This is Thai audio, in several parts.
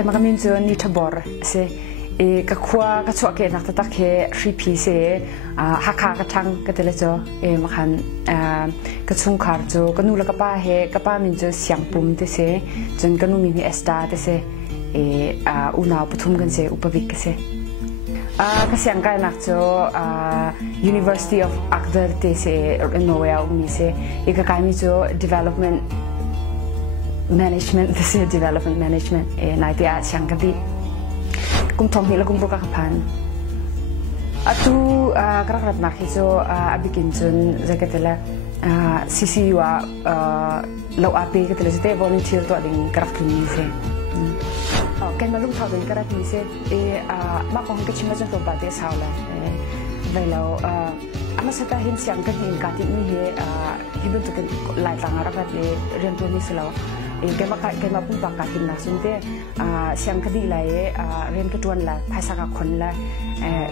กันมาก็มีส่วนนิทบอร์เสก็ขวาก็ชอบเกนักตะเคียรีพีเสหักขากระชังก็เตลจมาคันก็ชุ่มขาดจูก็นู่นแล้วก็ป้าเฮก็ป้ามีส่วนเสียงปุ่มเตเสจนก็นู่นมีเอสตาเตเสอุณาปฐุมกันเสอุปวิกเสก็เสียงกันนักจู University of Agder เตเสโนเวลมีเสอีกก็มีส่วน Development Management เส Development Managementนายที่อาเสียงกันดีกุมทองนี่แล้วกุมรุกขับพันatu kerak nak hijau abikin jun jaga tela sisi wa lau api kita lihat itu volunteer tu ada kerak ni se. Kan malu tahu dengan kerak ni se mak orang kecil macam tu pada sahaja. Walau amat setahin siang kan ini kati ni hidup tu kan lain tangan rapat di rentu ni selalu. Kema pun bakatin langsung deh siang kedi lah ren ketuan lah pasang akun lah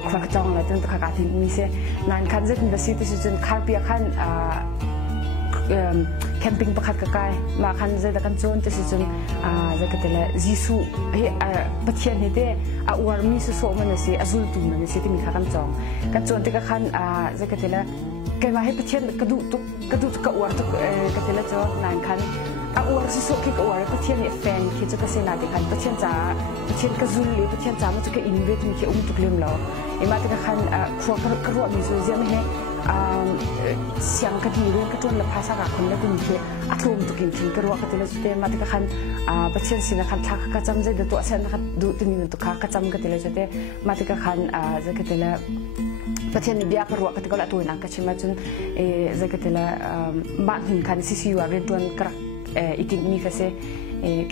kuat jong lah tentu kakatin ni se nan kan jadi dari situ sejun karpia kan camping pakat kakai makan jadi kan jon tu sejun jadi ketelah zisu petian ni deh awal mi susu mana si azul tu mana si tu mikhakan jong kan jon tu kan jadi ketelah kema he petian kedut ke awal tu ketelah jong nan kan awal sesuatu kita awal petian ni fan kita kasih nanti kan petian kezuli petian macam tu ke invite ni ke untuk lem lo, emak kita kan keruak misu ziam he siang kediri ketuan lepas agak kon le kun ke atlum tu kin keruak kita le sudah emak kita kan petian sini kan tak kacam jadi tu asan kan du tu ni tu kacam kita le sudah emak kita kan jadi kita le petian ni biar keruak kita kalau tu nak kacim macam jadi kita le mak kan sisi warin tuan kerak iting ni kasi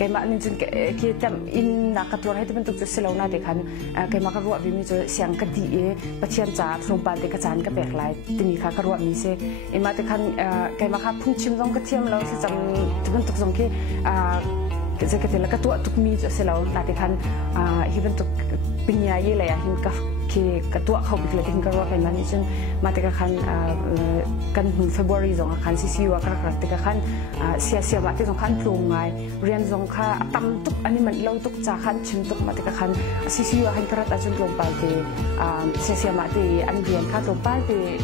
kay mak ni jun kita in nakatuar itu bentuk selalu nanti kan kay mak keruak bimi tu siang kedi petian cat lompat di kacan ke berlai tini kak keruak ni se emak kan kay mak pun cim dong ketiam lalu sejam bentuk dong ke jadi kita le ketua tuk mi tu selalu nanti kan bentuk penyai lah ya hingga ketua kau bikin lagi keruak kay mak ni jun mati kan Februari dong kan sisi wa kerak kan sia-sia mati dong kan plungai rian dong ka tam tuk ani man lau tuk cakan cim tuk mati kan sisi wa kan kerat ajun global de sia-sia mati an rian ka global de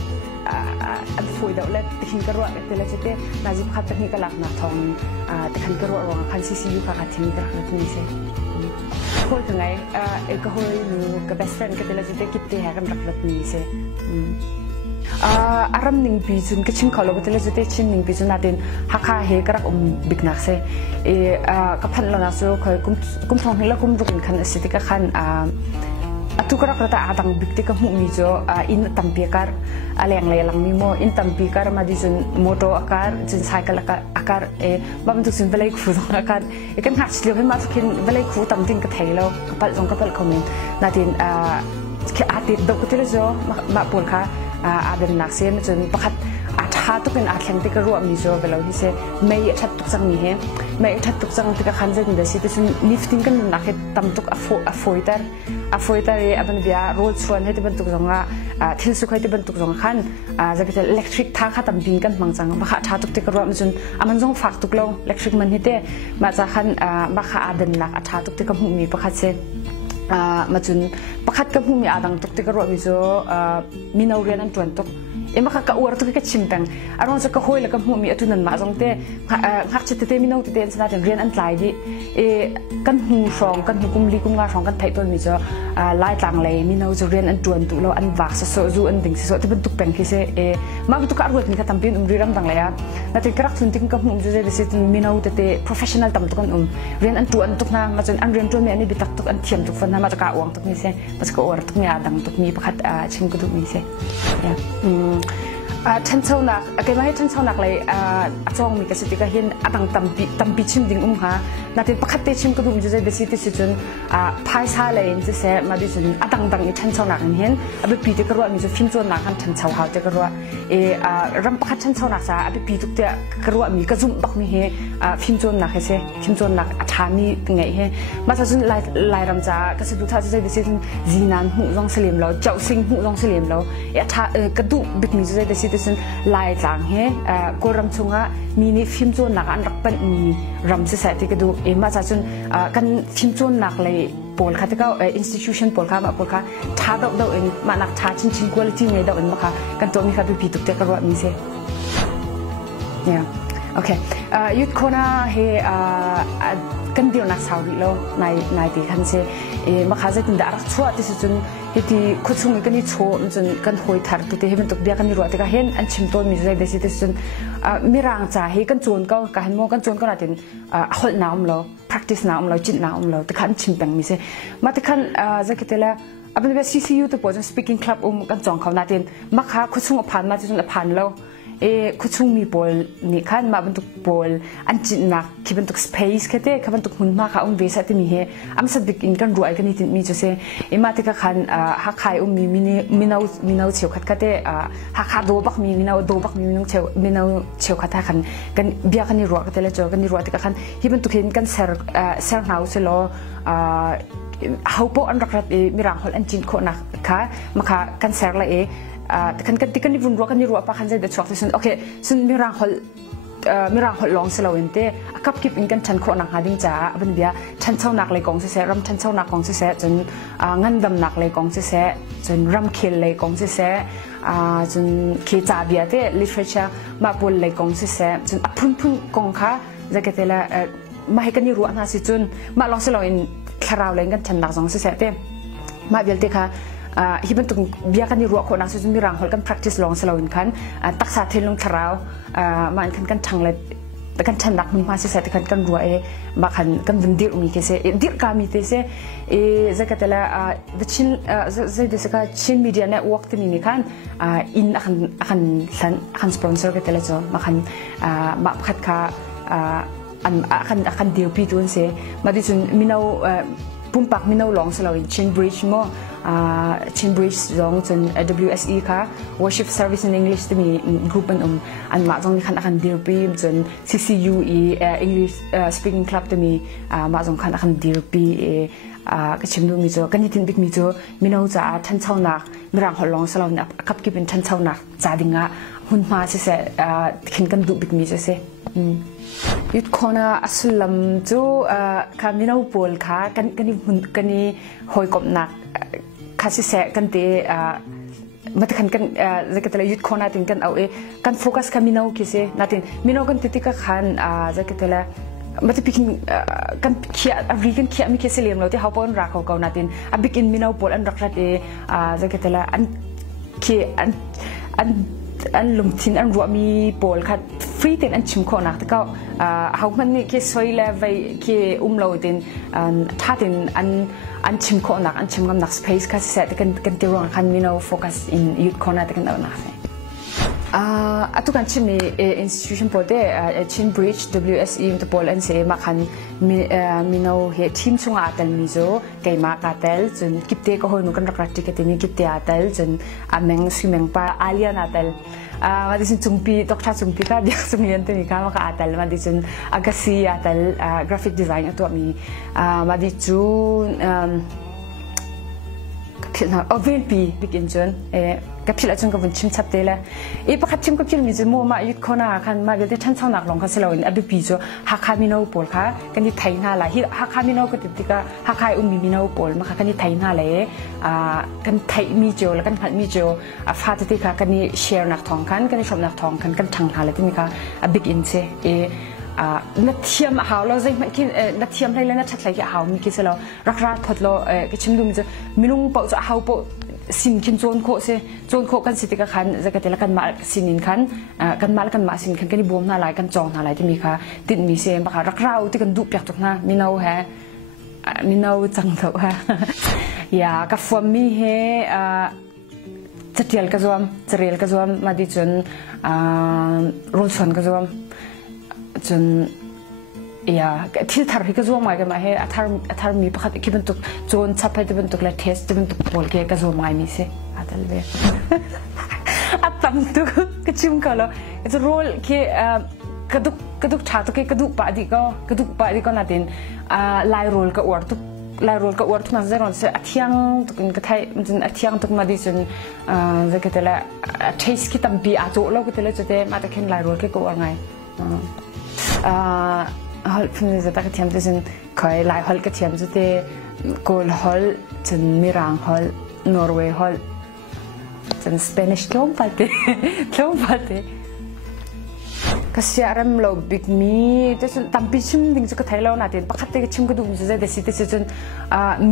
an foi dah let bikin keruak itu lah jadi najib kat teknik kelak nak thong tekan keruak orang kan sisi wa ka tim kerak ni se kau tengai kau nu ke best friend kita lah jadi kita akan raklat ni se aram ning bijun kecing kalau betul jadi cing ning bijun nadin hakah he kerak bignak se kapan lo nasu kau kum thong hela kum rukin kan estetika kan atu kerak rata adang bikti kamu mijo in tampikar aleng lelang mimo in tampikar madijun moto akar jin cycle akar bam tu sin belai khu akar ikan hak sliu he masukin belai khu tamting ka thailo kapal komen nadin ke atit dok betul jo ma pol kha adan nakse macam pakat atha tu kan atleng te ka ruak mi zo belau hi se mei athat tuk sang mi he mei athat tuk sang te ka khanje ni da si te sun lifting kan nakhe tamtuk afoitar aban bia road chuan he te bantuk zonga thil su khai te bantuk zonga khan jakete electric tha kha tam ding kan mangchang ba kha atha tuk te ka ruak mi chun aman zong fak tuk lo electric man hi te ma cha khan ba kha adan nak atha tuk te ka mi pakhat se macun pakat kamu mi adang tuk te karo miso minau rian an tuan tuk ema ka uar tuk ka chimpang arong sa ka hoi la kamu mi atunan ma jong te ngak chete te minau te en sana ten rian an tlai di kan hu song kan hukum li kum nga song kan thai ton mi so lai tlang lai minau zo rian an tuan tu lo an wak sa so zu an ding so te ben tuk peng ki se ma bu tuk arwet ni ka tampin ram dang la ya na te krak sun ting kamu zo je se minau te professional tam tuk an rian an tuan tuk na ma chen an rian tu mi ani bitak tuk an thiam tuk fan na ma ka uang tuk ni se pas ko or tuk mi adang tuk mi pakat chim ku tuk mi se ya ท่านเช่านักเกี่ยวกับท่านเช่านักเลยจ้องมีกษัตริย์ก็เห็นตั้งตั้มปีชิมดิ่งค่ะนาทีปกติชิมก็ดูมันจะได้สิทธิ์สิจนภายซาเลยจะเสมาดิจนตั้งอีท่านเช่านักเห็นอาปีที่กระรัวมีจะฟิล์มจนนักท่านเช่าเขาจะกระรัวรำพัดท่านเช่านักซะอาปีทุกเดียกระรัวมีกระซุ่มบักมีเฮฟิล์มจนนักเสฟิล์มจนนักชามีไงเฮมาจะจนลายรำจากษัตริย์ท่านจะได้สิทธิ์จีนันหูลองเสลียมเราเจ้าสิงหูลองเสลียมเราถ้ากระดูบิกมีจะได้สิทธิ์ซึ่งลายจางเฮกูรำชงอ่ะมีนี่ฟิล์มจนนักอันรักเป็นมีรำเสียที่กระดูมาจากจนกันฟิล์มจนนักเลยปอลค่ะที่เขาinstitution ปอลค่ะมาปอลค่ะท้าดาวเองมานักท้าชิ้น quality ไงดาวเองมาค่ะกันตัวมีค่ะดูปีตุกเตะกระรัวมีเสียเนี่ยโอเคยุดคนน่ะเฮกันเดียวนักสาวดิโลในที่คันเสียมาค่ะจะถึงดารักชั่วที่สุดจนที่คุชงกันนี่โชว์จนกันหอยทาร์ตุที่เห็นตุกเดียกันนี่รัวที่ก็เห็นอันชิมต้นมีใจเดสิที่สุดมีร่างจ่าเฮกันโจนก็การโมกันโจนก็น่าจะหดน้ำเรา practice น้ำเราจิตน้ำเราที่ขันชิมแปงมีเสียมาที่ขันจะคิดแล้วเป็นแบบ CCU ตัวจน speaking club กันจองเขาน่าจะมาค่ะคุชงผ่านมาจนผ่านเราคุชงมีบอลนี่ขันมาบรรทุกบอลอันจิตนักที่บรรทุก space แค่เด็กบรรทุกหุ่นมาค่ะเวสที่มีเฮสัตว์กินกันรวยกันนี่ที่มีจุดเสียมาที่ก็ขันหักไข่มีนาวเชียวขัดแค่เด็กหักขาโดบักมีนาวโดบักมีนาวเชียวขัดขันกันเบียกันนี่รัวกันแต่ละจอกันนี่รัวที่ก็ขันที่บรรทุกเห็นกันเซอร์นาวเซลเขาโปอันรักมีร่างหดอันจินโคนักค่ะมาค่ะกันเซอร์ละกันที่กันนี่วุ่นรัวกันนี่รัวปะกันจะเดือดช็อกที่สุดโอเคซึ่งมีร่างหดลองเสลาเอนเต้กับกิบอินกันฉันโคนักหาดิ้งจ้าเป็นเบียฉันเช่านักเลยกองเสรำฉันเช่านักกองเสจนเงินดำนักเลยกองเสจนรำเคียเลยกองเสจนเขียจ่าเบียเต้ literature มาบนเลยกองเสจนพุ่งกองค่ะจะเกิดอะไรมาให้กันนี่รัวน่าสิจนมาลองเสลาเอนคราวเลยกันฉันนักสองเสเต้มาเบียเต้ค่ะฮิบันตุงเบียกันนี่รัวคนนักสุดมีรังหอลกัน practice ลองสลาวินคันตักษาเทลงคราวมันกันช่างเลยแต่กันฉันนักมันมาเสียแต่กันรัวมากันวันเดียวมีแค่เสียเดียวกามีแต่เสียจะกันแต่ละชินจะเดี๋ยวก็ชินมีเดียเน็ตเวิร์กที่นี่คันอินอันสปอนเซอร์กันแต่ละจ้ะมาพัดค่ะอันเดียวพี่ตุนเสียมาดิฉันมีนาวปุ่มปักมีนาวลองสลาวินชินบริดจ์มั้งชินบริดจ์จงจน WSE ค่ะ Worship Service in English ที่มีกลุ่มอันมาจงนี่คันเดียวปีจน CCU English Speaking Club ที่มีมาจงคันเดียวปีก็ชิมดูมีจ้ะกันยี่ทิ้งบิ๊กมีจ้ะมีนาวจ่าท่านเช่านักมีร่างหดลองสลาวินกับกิเป็นท่านเช่านักจ่าดิ่งหุ่นมาเสียขึ้นกันดูบิ๊กมีจ้ะเสียยุดคนอัศลัมจู่ข้ามีนาวบอลค่ะกันนี่หอยกบนักข้าเสียกันเตะมาถึงกันจะก็เลยยุดคนนั่นกันเอากันโฟกัสข้ามีนาวคิดเสียนั่นมีนาวกันติดกับขันจะก็เลยมาถึงกันเขียรีกันเขียมีเขียเสียมเราที่เขาป้อนรักเขาเก่านั่นบิกินมีนาวบอลอันรักรัดจะก็เลยอันเขียอันลุมทินอันรัวมีบอลค่ะฟรีเต็นอันชิมคนนักแต่ก็เขามันนี่แค่สวยเลวแค่เราเต็นท่าเต็นอันชิมคนนักอันชิมกับนักสเปซค่ะเสร็จกันที่รองคันมีเราโฟกัสอินยุดคนนักแต่กันเอาหนักเลยทุกการชิมใน institution พอได้ชิม bridge WSE ตัวบอลอันเสียมาคันมีเราเห็นทีมช่วงอาเตลมิโซเกย์มาอาเตลจนกิบเตะก็หอยนุกันรักรักที่กันมีกิบเตะอาเตลจนแมงสวิมแมงปลาอาเลียนอาเตลมาดิฉันจุ่มปีดอกชาจุ่มปีก็เดี๋ยวสมัยนั้นตัวนี้ก็มาอาเตลมาดิฉันอากาศอาเตลกราฟิกดีไซน์ตัวมีมาดิฉันเวลปีบิ๊กอินจนกับพี่ละจนกับวันชิมชัดเตละประคับชิมกับพี่มีจมูกมายุดคนคันมาเดี๋ยวท่านเช่าหนักลองคัสเลาอินบิปีโจฮักคามิโนปอลค่ะกันที่ไทยน่าละฮักคามิโนก็ติดกับฮักคาอุมิมิโนปอลมาค่ะกันที่ไทยน่าเลยกันไทยมีโจแล้วกันพันมีโจฟาติติค่ะกันนี่แชร์นักทองกันนี่ชมนักทองกันช่างหาเลยที่มีค่ะบิ๊กอินเซนัดเทียมหาวเราจะไม่คิดนัดเทียมอะไรเลยนัดชัดเลยหาวมีคิดเรารักรักพอดเราก็ชิมดูมีลุงเป่าจะหาวเป่าสินคินโจนโคเซโจนโคกันสิติกขันจะกันแต่ละกันมาสินินขันกันมาแล้วกันมาสินขันกันที่บวมน่าลายกันจองน่าลายที่มีค่ะติดมีเซมปะค่ะรักเราที่กันดุเปียกจุกนะมีเนาแฮมีเนาจังเถอะฮะอย่ากับฟอมมีเฮ จะเรียลกระซวมจะเรียลกระซวมมาดิจนรูส่วนกระซวมจนที่ทาริกระซวมมากันมาให้ทารมีประคัดคิดเป็นตุกโจนชับให้เป็นตุกและเทสเป็นตุกโบลเกกระซวมมามีเสอาตัลเวตั้มตุกกระชิมกันแล้วจะโรลเกกระดุกชาตุกกระดุกปะดิก็น่าดินลายโรลก็อวดตุกลายโรลก็อวดทุกนั้นจะรอนเสียอัฐยังตุกินกระไทยมันจะอัฐยังตุกมาดิจนจะก็แต่ละเทสคิดตั้มปีอาโจแล้วก็แต่ละจะได้มาแต่เข็นลายโรลก็อวดไงฮัลฟินจะตักเทียมจนคอยลายฮัลกระเทียมจะได้โกลฮัลจนมิรังฮัลนอร์เวย์ฮัลจนสเปนิชลงไปเตก็เสียรำเราบิ๊กมีแต่จนตั้มปีชิมดิ่งจะก็ไทยเราหน้าเด่นประคัตเตก็ชิมก็ดูมันจะได้สิแต่จน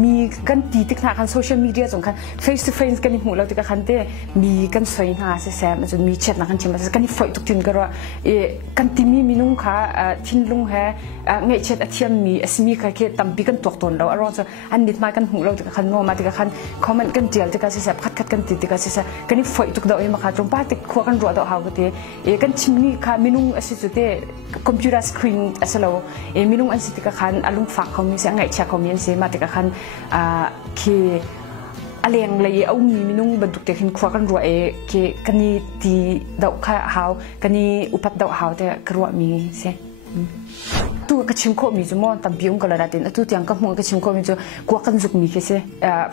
มีกันตีติกหน้ากันโซเชียลมีเดียสงคัน face to face กันในหูเราติกคันเต้มีกันสวยงามแซ่บมันจนมีแชทหน้ากันชิมมันจะกันนี่ฝอยทุกทีก็ว่ากันที่มีนุ่งขาทิ้งลุงแฮเงยแชทเทียมมีมีใครแค่ตั้มปีกันตัวตนเราอารมณ์จะอันนิดมากันหูเราติกคันโนมาติกคันคอมเมนต์กันเจียลติกแซ่บคัดกันตีติกแซ่บกันนี่ฝอยทุกดอกมาค่ะตรงป้าติกขวกันรัวดอกหาวก็เต้กันชิมนี่ค่ะมีนุ่งสิจุดเต้คอมพิวเตอร์สกรีนอะไรเรามีนุ่งอันสิติกคันอารมณ์ฝากเขามีเสียงไงเช็คเขามีเสียงมาติกคันคืออะไรอย่างไรเอามีนุ่งบรรทุกเด็กหินขวากันรัวคือกันนี่ตีดอกข้าวกันนี่อุปัตดอกข้าวแต่กรัวมีเสียตัวกระชิมโคมีจมอนตั้มบิวกันเลยนะเด่นตัวที่ยังกับหัวกระชิมโคมีจะกว่ากันจุกมีแค่เสีย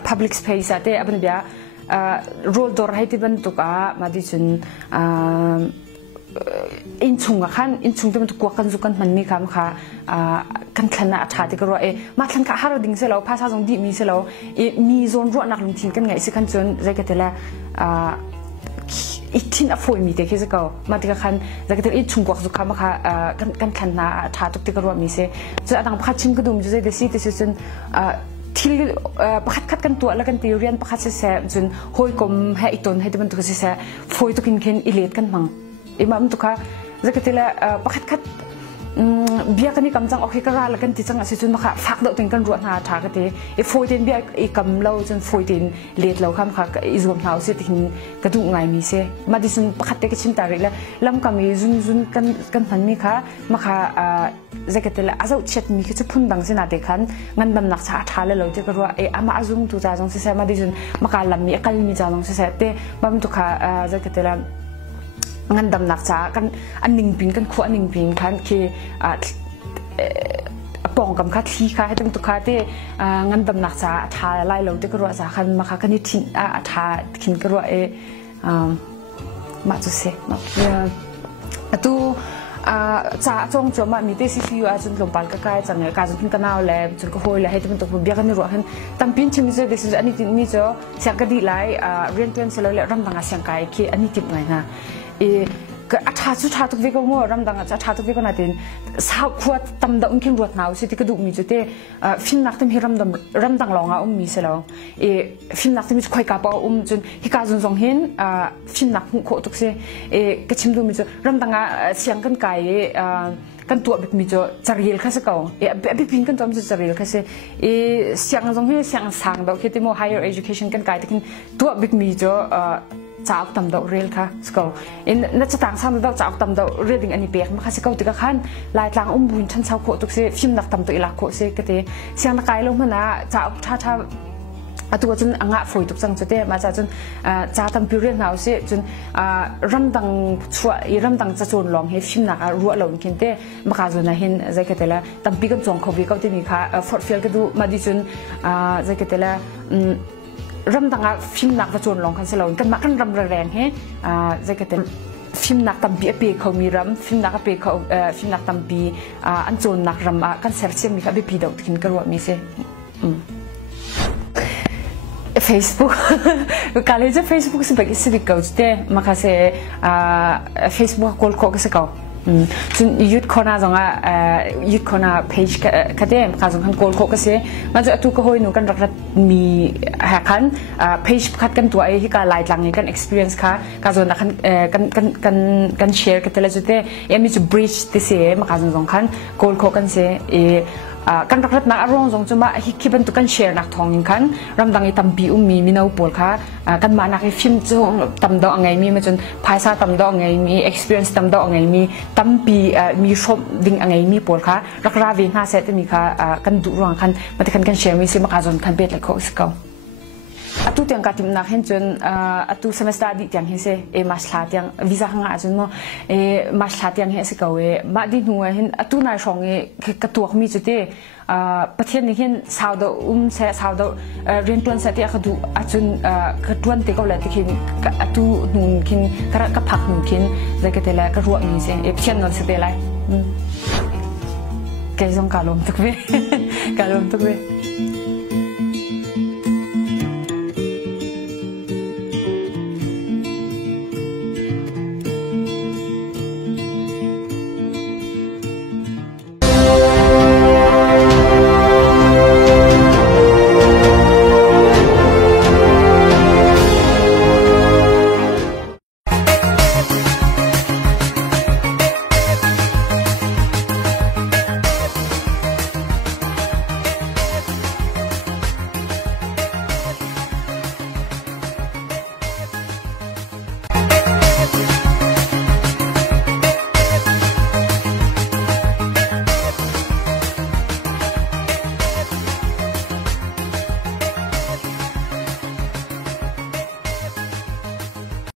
public space แต่อันเดียroll door ให้ที่บรรทุกมาดิฉันอินชุงกันอินชุงที่มันถูกกวากันจุกันมันมีคำค่ะกันขนาดชาติก็รู้มาทันข้าหาเราดิ่งเสร็จแล้วภาษาตรงดีมีเสร็จแล้วมีโซนรั่วนักลงทุนกันไงสิกันจนใจกันแต่ละอีกทิ้งอฟอยมีแต่แค่สักเอามาติกันใจกันแต่อินชุงกวาจุกันมาค่ะกันขนาดชาติที่ก็รู้มีเสจะอันนั้นพัดชิมก็ดูมันจะได้สิแต่จนที่ประคัดกันตัวแล้วกันตีเรียนประคัดเสียจนห้อยกลมให้อีตนให้ที่มันตัวเสียฝอยตุกินเข็นอิเลดกันมั่งมันตุกะจะก็ที่ละประคัดเบียกันนี่กำจังโอเคก็ราแล้วกันที่จังสิจนมาค่ะฟักดอกถึงกันรัวหาทากันที่ฝอยเต็นเบียกำเราจนฝอยเต็นเลดเราคำค่ะอีรวมเราเสียถึงกระดูกไงมีเสียมาดิฉันประคัดเด็กชิมตาเลยละลำกำมีจุนกันพันมีค่ะมาค่ะจะก็ที่ละอาจจะเช็ดมีคือจะพุ่นดังสินาเด็กขันงั้นดำหนักชาทาเลยเราจะก็รัวอามาอาจุงตัวจ่าจงเสียมาดิฉันมาค่ะลำมีกัลมีจ่าจงเสียแต่มันตุกะจะก็ที่ละงั้นดำหนักจ้ากันอันหนึ่งปีกันขวดหนึ่งปีกันคือปองกับคัดที่ค่ะให้ตั้งตุกค่ะที่งั้นดำหนักจ้าทาไล่เราที่กระโดดจ้าคันมาค่ะกันนี่ทิ้งทาทิ้งกระโดดมาจุดเสมาตัวจ้าจงจวบมามีเตสิฟิวจนลงปานก็ใกล้จังเลยการจนพิงกันเอาแล้วจนก็ห้อยแล้วให้ที่มันตกเบี้ยกันนี่รัวหันตั้งพินชิมิเจอเดสิอันนี้มีเจอเสียงกระดิ่งไล่เรียนเตือนเสร็จแล้วรำดังเสียงไก่คืออันนี้ติดไงนะก็อาชาชุดชาตุกวิกมัวรำดังอาชาตุกวิกนาดินสาวขวดตำดำขึ้นรวดหนาวสิที่กระดูกมีจุดเต้ฟิล์มนักที่มีรำดังลองมีเสร็จแล้วฟิล์มนักที่มีค่อยกระเป๋าจนฮิการจนส่งเห็นฟิล์มนักหุ่นโคตุกเสกระชิมดูมีจุดรำดังเสียงกันไก่กันตัวแบบมีจุดจริยลแค่สักเอาแบบพิงกันตัวมีจุดจริยลแค่เสียงส่งเห็นเสียงสังดอกที่โม higher education กันไก่แต่กันตัวแบบมีจุดจ้าตำดอกเรียลค่ะสกอนัดจะต่างซ้ำดอกจ้าตำดอกเรียลดิ่งอันนี้เปียกมาค่ะสกอติกขันลายกลางบุญชั้นเช้าโคตุกเสฟิล์มนักตำตัวอีหลักโคเสก็เตเสียงนักไก่ลงมานะจ้าถ้าตัวจนอ่างฝอยตุกจังจุดเตมาจากจนจ้าตำพิเรียนเอาเสจนรำดังชัวรำดังจะโจนลองให้ฟิล์มนักรัวหลงกินเตมาค่ะจนเห็นใจก็เตละตำปีกันจงเขาวิเขาที่มีค่ะฟอร์ดเฟลก็ดูมาดิจนใจก็เตละรำดังฟิล์มนักประจวนลองกันเสร็จแล้วกันมากันรำแรงเฮ้จะก็เป็นฟิล์มนักตั้มปีเปเขามีรำฟิล์มนักเปเขาฟิล์มนักตั้มปีอันโจนนักรำกันเสร็จเสียมีค่ะปีดอกกินกระวมีเสFacebook การเล่นFacebook sebagai sedikit je makasih Facebook call kok sekauจนยุดคนน่ะจังยุดคนน่ะเพจคดีมการจังคันโกลโคก็เสียมันจะทุกคนนูกันรักมีหาคันเพจคัดกันตัวที่การไล่หลังนี้กัน experience ค่ะการจังนักกัน share กันแต่ละจุดเดียมีจุด bridge ที่เสียมาการจังคันโกลโคกันเสีย กันรักนักอารมณ์จงจุมาฮิคิบันตุกันแชร์นักทองยิงคันรำดังอีตัมปีมีมินาอุปลค่ะกันมานักฟิล์มจงตัมดอกไงมีมาจนภายซาตัมดอกไงมี experience ตัมดอกไงมีตัมปีมีชมดิ่งไงมีปลค่ะรักราวิงหาเซตมีค่ะกันดุรวงคันมาที่กันแชร์มีสิมาการจนคันเบ็ดเลยเขาสกาวatu tiang katim nak hen chun atu semester di tiang he se masla tiang visa hanga chun mo masla tiang he se kawe ma di nuwa hen atu na song e katuak mi chute pathian ni hen saudo se saudo ren plan sa ti akhadu achun katuan te ko la ti khin atu nun khin kara ka phak nun khin zakatela ka ruak ni se pathian non se te lai ke jong kalom tukbe kalom tukbe